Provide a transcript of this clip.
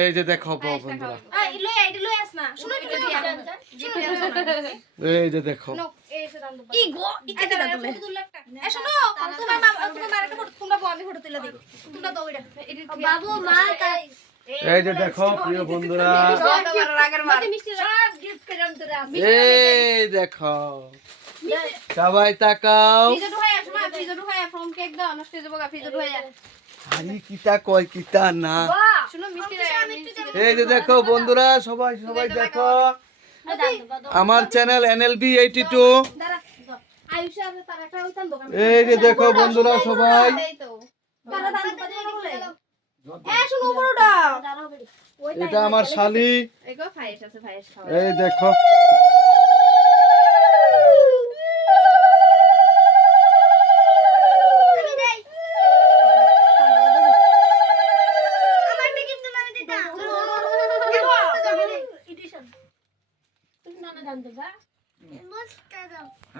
এই যে দেখো বন্ধুরা, এই যে দেখো এই যে দেখো প্রিয় বন্ধুরা, এই দেখো সবাই তাকাও। আরে কিতা কয় কিতা না, এই যে দেখো বন্ধুরা, সবাই সবাই দেখো আমার চ্যানেল NLB 82। এই যে দেখো বন্ধুরা সবাই, এটা আমার শালি, এই দেখো